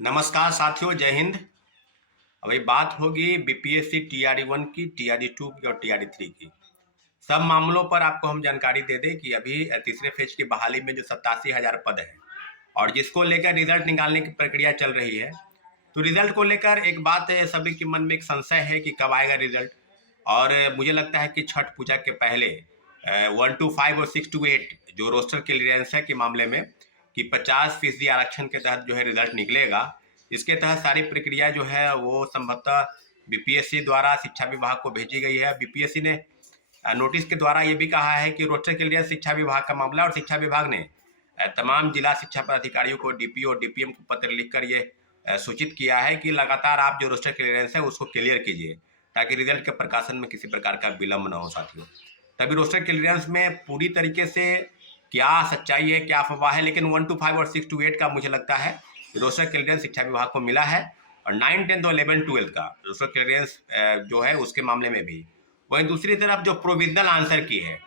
नमस्कार साथियों, जय हिंद। अभी बात होगी बीपीएससी टीआरई 1 की, टीआरई 2 की और टीआरई 3 की। सब मामलों पर आपको हम जानकारी दे दें कि अभी तीसरे फेज की बहाली में जो 87,000 पद है और जिसको लेकर रिजल्ट निकालने की प्रक्रिया चल रही है। तो रिजल्ट को लेकर एक बात है, सभी के मन में एक संशय है कि कब आएगा रिजल्ट। और मुझे लगता है कि छठ पूजा के पहले 1 to 5 और 6 to 8 जो रोस्टर क्लियरेंस है के मामले में कि 50% आरक्षण के तहत जो है रिजल्ट निकलेगा। इसके तहत सारी प्रक्रिया जो है वो संभवतः बीपीएससी द्वारा शिक्षा विभाग को भेजी गई है। बीपीएससी ने नोटिस के द्वारा ये भी कहा है कि रोस्टर क्लियरेंस शिक्षा विभाग का मामला, और शिक्षा विभाग ने तमाम जिला शिक्षा पदाधिकारियों को, डीपीओ और डीपीएम को पत्र लिखकर ये सूचित किया है कि लगातार आप जो रोस्टर क्लियरेंस है उसको क्लियर कीजिए ताकि रिजल्ट के प्रकाशन में किसी प्रकार का विलंब न हो साथियों। तभी रोस्टर क्लियरेंस में पूरी तरीके से क्या सच्चाई है, क्या अफवाह है, लेकिन 1 to 5 और 6 to 8 का मुझे लगता है रोस्टर क्लियरेंस शिक्षा विभाग को मिला है। और 9, 10 और 11, 12 का रोस्टर क्लियरेंस जो है उसके मामले में भी। वहीं दूसरी तरफ जो प्रोविजनल आंसर की है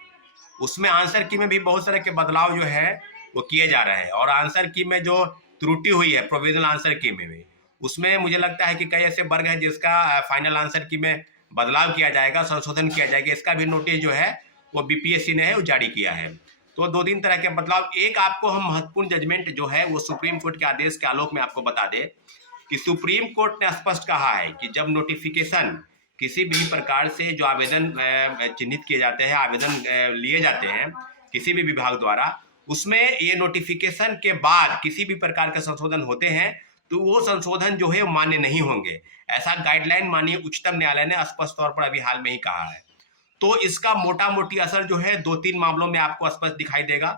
उसमें आंसर की में भी बहुत सारे के बदलाव जो है वो किए जा रहे हैं। और आंसर की में जो त्रुटि हुई है प्रोविजनल आंसर की में भी, उसमें मुझे लगता है कि कई ऐसे वर्ग हैं जिसका फाइनल आंसर की में बदलाव किया जाएगा, संशोधन किया जाएगा। इसका भी नोटिस जो है वो बीपीएससी ने है वो जारी किया है। तो 2-3 तरह के बदलाव। एक आपको हम महत्वपूर्ण जजमेंट जो है वो सुप्रीम कोर्ट के आदेश के आलोक में आपको बता दें कि सुप्रीम कोर्ट ने स्पष्ट कहा है कि जब नोटिफिकेशन किसी भी प्रकार से जो आवेदन चिन्हित किए जाते हैं, आवेदन लिए जाते हैं किसी भी विभाग द्वारा, उसमें ये नोटिफिकेशन के बाद किसी भी प्रकार के संशोधन होते हैं तो वो संशोधन जो है मान्य नहीं होंगे। ऐसा गाइडलाइन माननीय उच्चतम न्यायालय ने स्पष्ट तौर पर अभी हाल में ही कहा है। तो इसका मोटा मोटी असर जो है 2-3 मामलों में आपको स्पष्ट दिखाई देगा।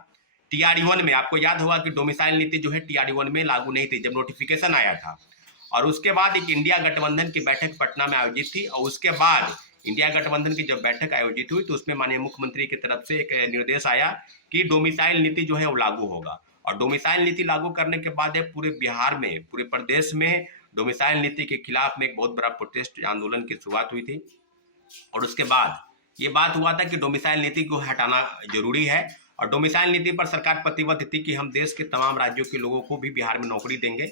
टीआरई 1 में आपको याद होगा कि डोमिसाइल नीति जो है टीआरई 1 में लागू नहीं थी जब नोटिफिकेशन आया था। और उसके बाद एक इंडिया गठबंधन की बैठक पटना में आयोजित थी और उसके बाद इंडिया गठबंधन की जब बैठक आयोजित हुई तो उसमें माननीय मुख्यमंत्री की तरफ से एक निर्देश आया कि डोमिसाइल नीति जो है वो लागू होगा। और डोमिसाइल नीति लागू करने के बाद पूरे बिहार में, पूरे प्रदेश में डोमिसाइल नीति के खिलाफ में एक बहुत बड़ा प्रोटेस्ट आंदोलन की शुरुआत हुई थी। और उसके बाद ये बात हुआ था कि डोमिसाइल नीति को हटाना जरूरी है। और डोमिसाइल नीति पर सरकार प्रतिबद्ध थी कि हम देश के तमाम राज्यों के लोगों को भी बिहार में नौकरी देंगे।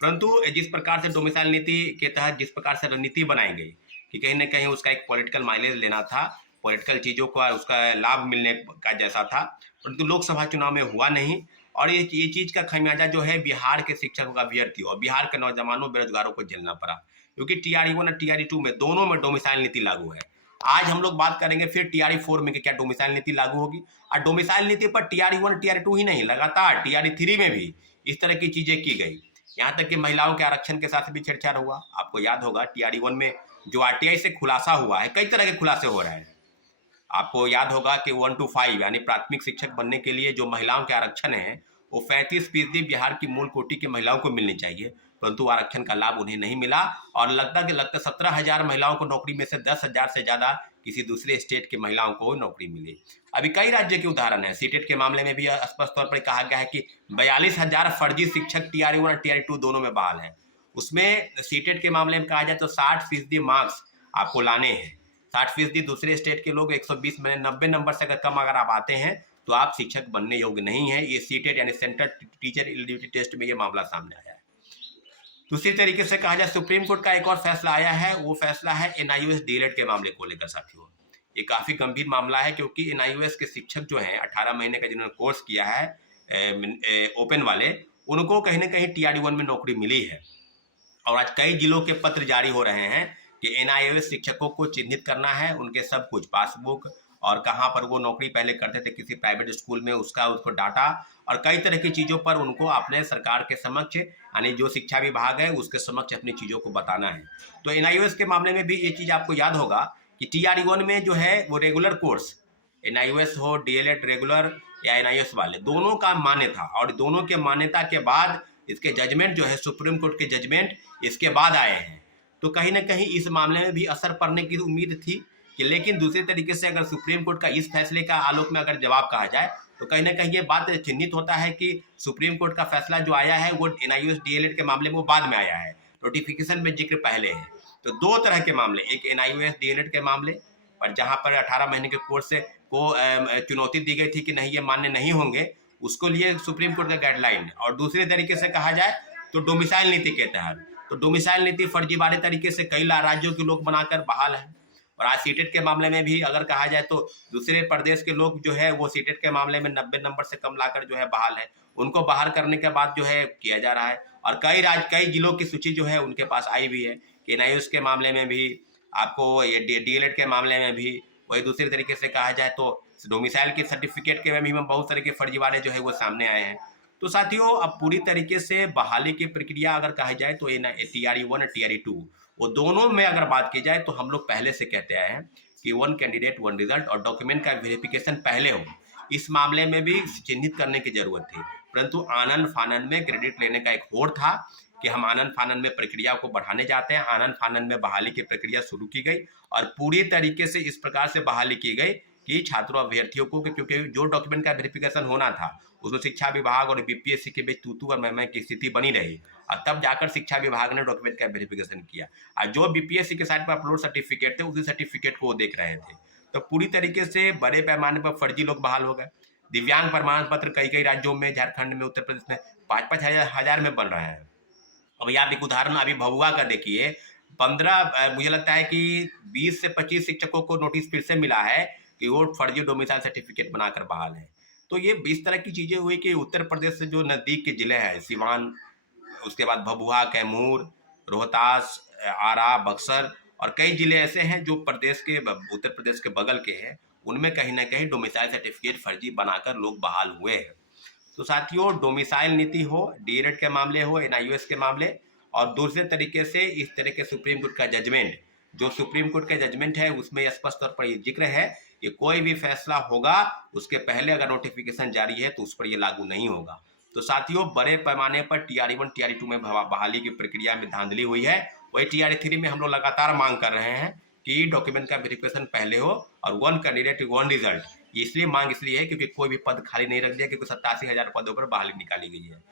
परंतु जिस प्रकार से डोमिसाइल नीति के तहत जिस प्रकार से रणनीति बनाई गई कि कहीं ना कहीं उसका एक पॉलिटिकल माइलेज लेना था, पॉलिटिकल चीज़ों का उसका लाभ मिलने का जैसा था, परंतु लोकसभा चुनाव में हुआ नहीं। और ये चीज़ का खामियाजा जो है बिहार के शिक्षकों का अभ्यर्थी और बिहार के नौजवानों बेरोजगारों को झेलना पड़ा, क्योंकि टीआरई 1 और टीआरई 2 में दोनों में डोमिसाइल नीति लागू है। आज हम लोग बात करेंगे फिर टीआरई 4 में कि क्या डोमिसाइल नीति लागू होगी। और डोमिसाइल नीति पर टीआरई 1 टीआरई 2 ही नहीं, लगातार टीआरई 3 में भी इस तरह की चीजें की गई। यहाँ तक कि महिलाओं के आरक्षण के साथ भी छेड़छाड़ हुआ। आपको याद होगा टीआरई 1 में जो आरटीआई से खुलासा हुआ है, कई तरह के खुलासे हो रहे हैं। आपको याद होगा कि 1 to 5 यानी प्राथमिक शिक्षक बनने के लिए जो महिलाओं के आरक्षण है वो 35% बिहार की मूल कोटि की महिलाओं को मिलनी चाहिए, परंतु आरक्षण का लाभ उन्हें नहीं मिला। और लगता 17,000 महिलाओं को नौकरी में से 10,000 से ज्यादा किसी दूसरे स्टेट के महिलाओं को नौकरी मिली। अभी कई राज्य के उदाहरण है। सीटेट के मामले में भी स्पष्ट तौर पर कहा गया है कि 42,000 फर्जी शिक्षक टीआरई 1 और टीआरई 2 दोनों में बहाल है। उसमें सीटेट के मामले में कहा जाए तो 60% मार्क्स आपको लाने हैं। 60% दूसरे स्टेट के लोग 120 में 90 नंबर से अगर कम अगर आप आते हैं तो आप शिक्षक बनने योग्य नहीं है। ये सीटेट यानी सेंट्रल टीचर एलिजिबिलिटी टेस्ट में ये मामला सामने आया है। दूसरी तरीके से कहा जाए सुप्रीम कोर्ट का एक और फैसला आया है, वो फैसला है एनआईओएस डीएलएड के मामले को लेकर साथियों। ये काफी गंभीर मामला है क्योंकि एनआईओएस के शिक्षक जो हैं 18 महीने का जिन्होंने कोर्स किया है ओपन वाले, उनको कहीं ना कहीं टीआरई 1 में नौकरी मिली है। और आज कई जिलों के पत्र जारी हो रहे हैं कि एनआईओएस शिक्षकों को चिन्हित करना है, उनके सब कुछ पासबुक और कहाँ पर वो नौकरी पहले करते थे किसी प्राइवेट स्कूल में, उसको डाटा और कई तरह की चीज़ों पर उनको अपने सरकार के समक्ष यानी जो शिक्षा विभाग है उसके समक्ष अपनी चीज़ों को बताना है। तो एनआईओएस के मामले में भी ये चीज़ आपको याद होगा कि टीआरई 1 में जो है वो रेगुलर कोर्स, एनआईओएस हो, डीएलएड रेगुलर या एनआईओएस वाले, दोनों का मान्य था। और दोनों के मान्यता के बाद इसके जजमेंट जो है सुप्रीम कोर्ट के जजमेंट इसके बाद आए हैं। तो कहीं ना कहीं इस मामले में भी असर पड़ने की उम्मीद थी कि, लेकिन दूसरे तरीके से अगर सुप्रीम कोर्ट का इस फैसले का आलोक में अगर जवाब कहा जाए तो कहीं ना कहीं ये बात चिन्हित होता है कि सुप्रीम कोर्ट का फैसला जो आया है वो एनआईओएस डीएलएड के मामले में वो बाद में आया है, नोटिफिकेशन में जिक्र पहले है। तो दो तरह के मामले, एक एनआईओएस डीएलएड के मामले पर जहाँ पर 18 महीने के कोर्स को चुनौती दी गई थी कि नहीं ये मान्य नहीं होंगे, उसको लिए सुप्रीम कोर्ट का गाइडलाइन। और दूसरे तरीके से कहा जाए तो डोमिसाइल नीति के तहत, तो डोमिसाइल नीति फर्जीवाड़े तरीके से कई राज्यों के लोग बनाकर बहाल है। और आज सीटेट के मामले में भी अगर कहा जाए तो दूसरे प्रदेश के लोग जो है वो सीटेट के मामले में 90 नंबर से कम लाकर जो है बहाल है, उनको बाहर करने के बाद जो है किया जा रहा है। और कई जिलों की सूची जो है उनके पास आई भी है कि NIOS के मामले में भी, आपको ये DLED के मामले में भी, वही दूसरे तरीके से कहा जाए तो डोमिसाइल के सर्टिफिकेट के में भी बहुत तरह के फर्जीवाड़े जो है वो सामने आए हैं। तो साथियों, अब पूरी तरीके से बहाली की प्रक्रिया अगर कहा जाए तो TRE 1 और TRE 2 वो दोनों में अगर बात की जाए तो हम लोग पहले से कहते आए हैं कि 1 कैंडिडेट 1 रिजल्ट और डॉक्यूमेंट का वेरिफिकेशन पहले हो। इस मामले में भी चिन्हित करने की जरूरत थी, परंतु आनन फानन में क्रेडिट लेने का एक होड़ था कि हम आनन फानन में प्रक्रिया को बढ़ाने जाते हैं। आनन फानन में बहाली की प्रक्रिया शुरू की गई और पूरी तरीके से इस प्रकार से बहाली की गई कि छात्रों अभ्यर्थियों को, क्योंकि जो डॉक्यूमेंट का वेरिफिकेशन होना था उसमें शिक्षा विभाग और BPSC के बीच तू और मैं की स्थिति बनी रही और तब जाकर शिक्षा विभाग ने डॉक्यूमेंट का वेरिफिकेशन किया और जो BPSC के साइट पर अपलोड सर्टिफिकेट थे उसी सर्टिफिकेट को वो देख रहे थे। तो पूरी तरीके से बड़े पैमाने पर फर्जी लोग बहाल हो गए। दिव्यांग प्रमाण पत्र कई राज्यों में, झारखंड में, उत्तर प्रदेश में 5-5 हजार में बन रहे हैं। अब आप एक उदाहरण अभी भभुआ का देखिए, 15 मुझे लगता है कि 20 से 25 शिक्षकों को नोटिस फिर से मिला है कि वो फर्जी डोमिसाइल सर्टिफिकेट बनाकर बहाल है। तो ये इस तरह की चीजें हुई कि उत्तर प्रदेश से जो नजदीक के जिले हैं, सिवान, उसके बाद भभुआ, कैमूर, रोहतास, आरा, बक्सर और कई जिले ऐसे हैं जो उत्तर प्रदेश के बगल के हैं, उनमें कहीं ना कहीं डोमिसाइल सर्टिफिकेट फर्जी बनाकर लोग बहाल हुए हैं। तो साथियों, डोमिसाइल नीति हो, DLED के मामले हो, NIOS के मामले, और दूसरे तरीके से इस तरह के सुप्रीम कोर्ट का जजमेंट, जो सुप्रीम कोर्ट का जजमेंट है उसमें स्पष्ट तौर पर ये जिक्र है कि कोई भी फैसला होगा उसके पहले अगर नोटिफिकेशन जारी है तो उस पर ये लागू नहीं होगा। तो साथियों, बड़े पैमाने पर TRE 1 TRE 2 में बहाली की प्रक्रिया में धांधली हुई है। वही TRE 3 में हम लोग लगातार मांग कर रहे हैं कि डॉक्यूमेंट का वेरिफिकेशन पहले हो और 1 कैंडिडेट 1 रिजल्ट। इसलिए मांग इसलिए है क्योंकि कोई भी पद खाली नहीं रख दिया, क्योंकि 87,000 पदों पर बहाली निकाली गई है।